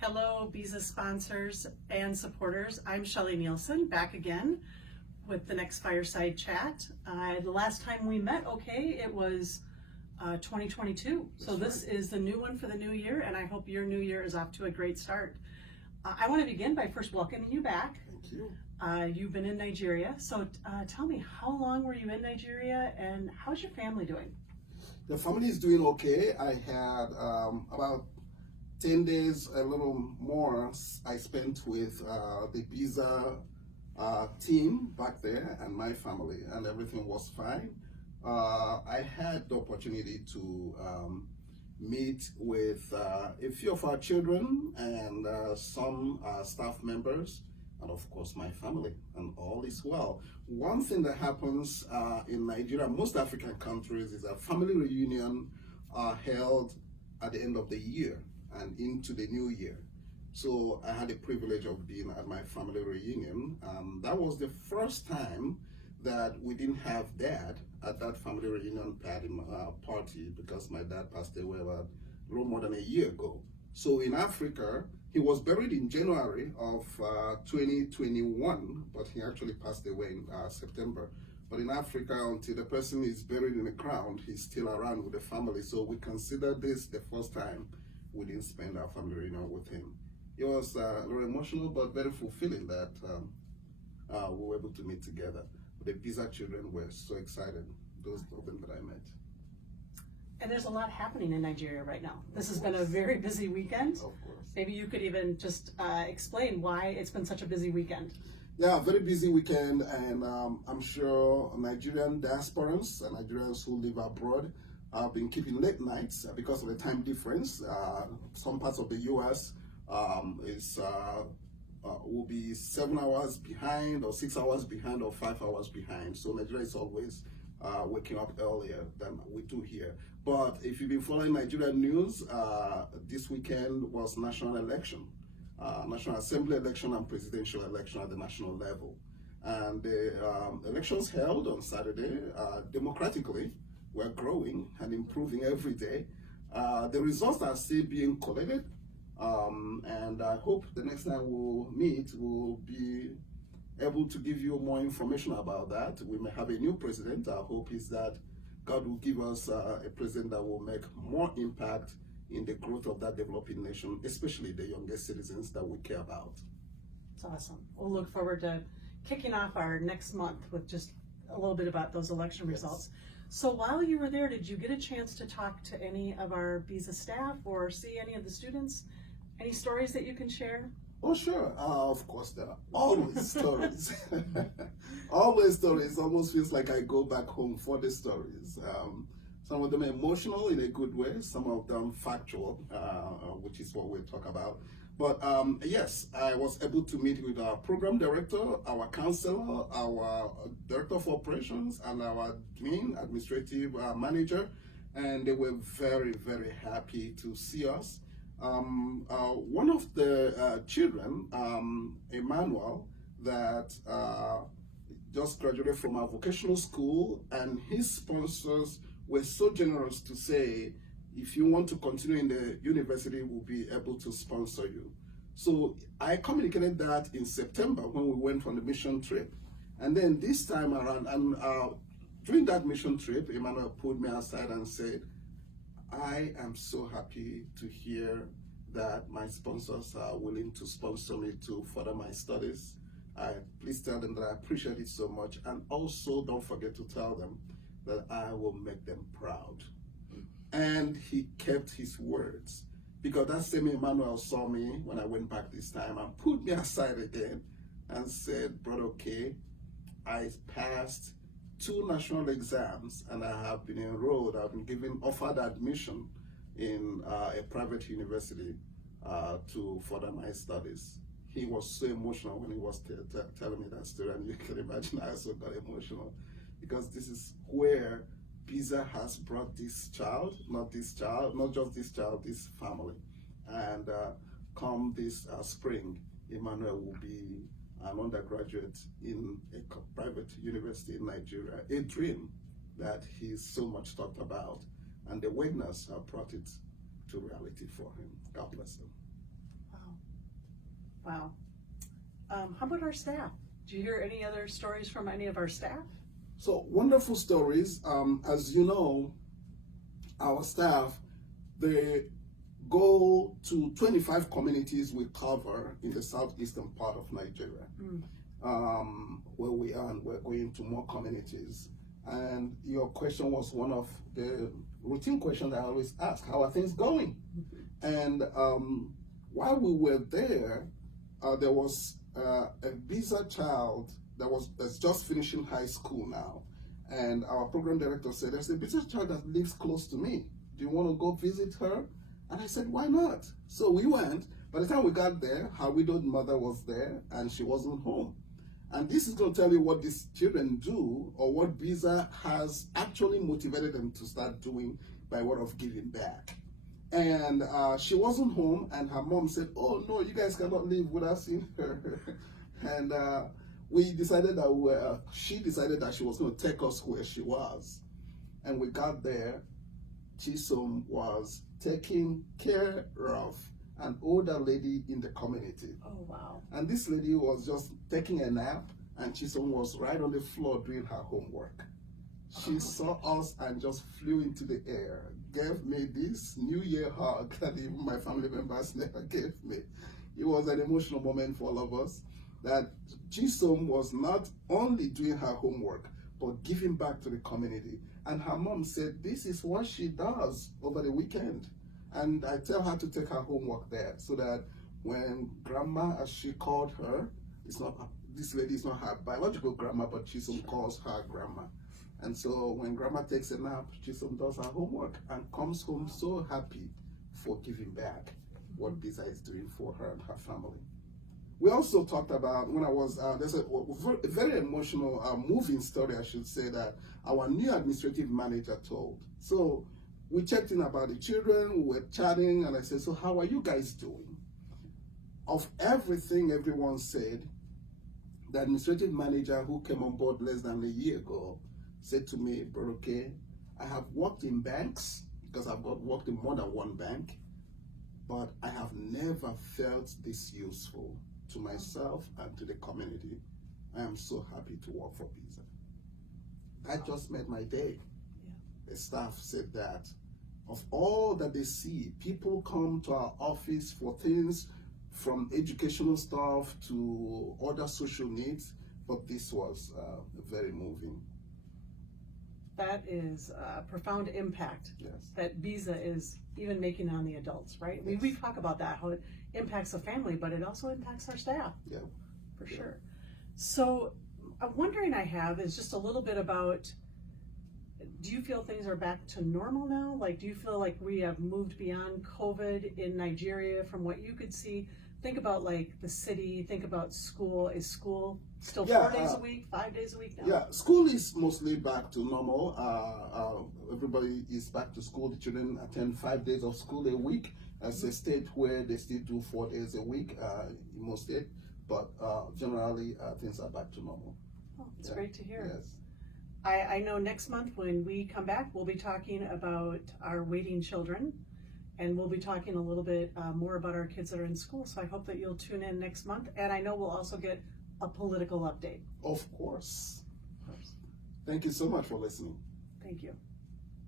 Hello, Visa sponsors and supporters. I'm Shelley Nielsen, back again with the next Fireside Chat. The last time we met, okay, it was 2022. So this is the new one for the new year, and I hope your new year is off to a great start. I want to begin by first welcoming you back. Thank you. You've been in Nigeria, so tell me, how long were you in Nigeria, and how's your family doing? The family is doing okay. I had about 10 days, a little more, I spent with the visa team back there and my family, and everything was fine. I had the opportunity to meet with a few of our children and some staff members, and of course my family, and all is well. One thing that happens in Nigeria, most African countries, is a family reunion held at the end of the year and into the new year. So I had the privilege of being at my family reunion. That was the first time that we didn't have dad at that family reunion party because my dad passed away about a little more than a year ago. So in Africa, he was buried in January of 2021, but he actually passed away in September. But in Africa, until the person is buried in the ground, he's still around with the family. So we consider this the first time we didn't spend our family reunion with him. It was a little emotional, but very fulfilling that we were able to meet together. The visa children were so excited, those of them that I met. And there's a lot happening in Nigeria right now. This has been a very busy weekend. Of course. Maybe you could even just explain why it's been such a busy weekend. Yeah, very busy weekend, and I'm sure Nigerian diasporans and Nigerians who live abroad have been keeping late nights because of the time difference. Some parts of the U.S. Will be 7 hours behind, or 6 hours behind, or 5 hours behind. So Nigeria is always waking up earlier than we do here. But if you've been following Nigerian news, this weekend was national election, National Assembly election and presidential election at the national level. And the elections held on Saturday democratically. We're growing and improving every day. The results are still being collated. And I hope the next time we'll meet, we'll be able to give you more information about that. We may have a new president. Our hope is that God will give us a president that will make more impact in the growth of that developing nation, especially the youngest citizens that we care about. It's awesome. We'll look forward to kicking off our next month with just a little bit about those election results. So while you were there, did you get a chance to talk to any of our visa staff or see any of the students? Any stories that you can share? Oh, sure. Of course, there are always stories. Always stories. Almost feels like I go back home for the stories. Some of them emotional in a good way, some of them factual, which is what we'll talk about. But yes, I was able to meet with our program director, our counselor, our director of operations, and our administrative manager, and they were very, very happy to see us. One of the children, Emmanuel, that just graduated from our vocational school, and his sponsors were so generous to say, if you want to continue in the university, we'll be able to sponsor you. So I communicated that in September when we went on the mission trip. And then this time around, and during that mission trip, Emmanuel pulled me aside and said, I am so happy to hear that my sponsors are willing to sponsor me to further my studies. Please tell them that I appreciate it so much, and also don't forget to tell them that I will make them proud. And he kept his words, because that same Emmanuel saw me when I went back this time and pulled me aside again and said, Brother Okey, I passed 2 national exams, and I have been enrolled, I've been offered admission in a private university to further my studies. He was so emotional when he was telling me that story, and you can imagine I also got emotional, because this is where Visa has brought this child, not just this child, this family. And come this spring, Emmanuel will be an undergraduate in a private university in Nigeria, a dream that he's so much talked about, and the Wagners have brought it to reality for him. God bless him. Wow. Wow. How about our staff? Do you hear any other stories from any of our staff? So wonderful stories. As you know, our staff, they go to 25 communities we cover in the southeastern part of Nigeria, where we are, and we're going to more communities. And your question was one of the routine questions I always ask: how are things going? And while we were there, there was a visa child that's just finishing high school now, and our program director said, "There's a visa child that lives close to me. Do you want to go visit her?" And I said, "Why not?" So we went. By the time we got there, her widowed mother was there, and she wasn't home. And this is going to tell you what these children do, or what visa has actually motivated them to start doing by way of giving back. And she wasn't home, and her mom said, "Oh no, you guys cannot leave without seeing her." And we decided that she decided that she was going to take us where she was. And we got there. Chisom was taking care of an older lady in the community. Oh, wow. And this lady was just taking a nap, and Chisom was right on the floor doing her homework. She saw us and just flew into the air, gave me this New Year hug that even my family members never gave me. It was an emotional moment for all of us, that Chisom was not only doing her homework, but giving back to the community. And her mom said, this is what she does over the weekend. And I tell her to take her homework there, so that when grandma, as she called her, this lady is not her biological grandma, but Chisom calls her grandma. And so when grandma takes a nap, Chisom does her homework and comes home so happy for giving back what Visa is doing for her and her family. We also talked about, when I was, there's a very emotional, moving story, I should say, that our new administrative manager told. So we checked in about the children, we were chatting, and I said, "So how are you guys doing?" Of everything everyone said, the administrative manager, who came on board less than a year ago, said to me, "Brother Okey, I have worked in banks, because I've worked in more than one bank, but I have never felt this useful to myself and to the community. I am so happy to work for Visa." That just made my day. The staff said that of all that they see, people come to our office for things from educational stuff to other social needs, but this was very moving. That is a profound impact that Visa is even making on the adults, right? Yes. We talk about that, how it impacts the family, but it also impacts our staff. Yeah. For sure. So a wondering I have is just a little bit about, do you feel things are back to normal now? Like, do you feel like we have moved beyond COVID in Nigeria from what you could see? Think about like the city, think about school. Is school still 4 days a week, 5 days a week now? Yeah, school is mostly back to normal. Everybody is back to school. The children attend 5 days of school a week. As a state where they still do 4 days a week in most states, but generally things are back to normal. Oh, it's great to hear. Yes. I know next month when we come back, we'll be talking about our waiting children, and we'll be talking a little bit more about our kids that are in school. So I hope that you'll tune in next month, and I know we'll also get a political update. Of course. Thank you so much for listening. Thank you.